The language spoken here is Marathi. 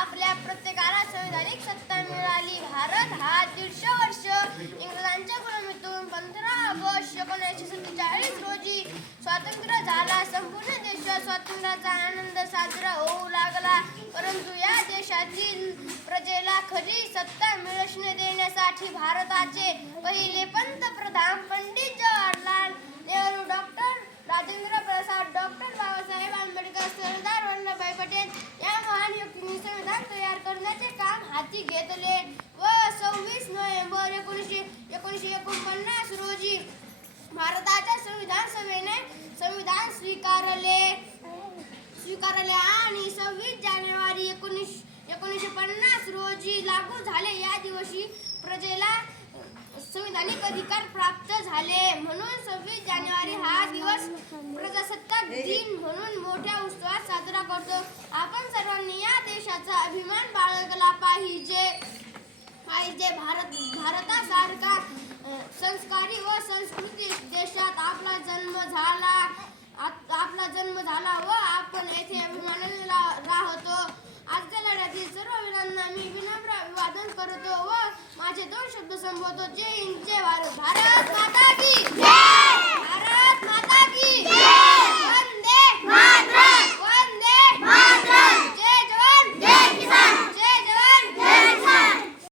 आपल्या प्रत्येकाला संविधानिक सत्ता मिळाली. भारत हा दीडशे वर्ष इंग्रजांच्या गुलामीतून पंधरा ऑगस्ट एकोणीसशे सत्तेचाळीस रोजी स्वातंत्र्य झाला. संपूर्ण देशात स्वातंत्र्याचा आनंद साजरा होऊ लागला. परंतु या देशातील प्रजेला खरी सत्ता मिळवणे देण्यासाठी भारताचे पहिले पंतप्रधान पंडित जवाहरलाल नेहरू डॉक्टर राजेंद्र प्रसाद डॉक्टर बाबासाहेब आंबेडकर सरदार वल्लभभाई पटेल या तयार करण्याचे काम हाती घेतले. व सव्वीस नोव्हेंबर एकोणीसशे एकोणीसशे एकोणपन्नास रोजी भारताच्या संविधान सभेने संविधान स्वीकारले. स्वीकारले आणि सव्वीस जानेवारी एकोणीस एकोणीसशे पन्नास रोजी लागू झाले. या दिवशी प्रजेला संविधानिक अधिकार प्राप्त झाले. म्हणून सव्वीस जानेवारी हा दिवस प्रजासत्ताक दिन म्हणून मोठ्या उत्सवात साजरा करतो आपण सर्वांनी या देशाचा अभिमान बाळगला पाहिजे. पाहिजे भारत भारतासारखा संस्कारी व संस्कृती देशात आपला जन्म झाला. आप- आपला जन्म झाला व आपण येथे अभिमानाला राहतो. आजच्या लढ्यातील सर्व वीरांना मी विनम्र अभिवादन करतो व माझे दोन शब्द संबोधतो जय हिंद जय भारत भारत.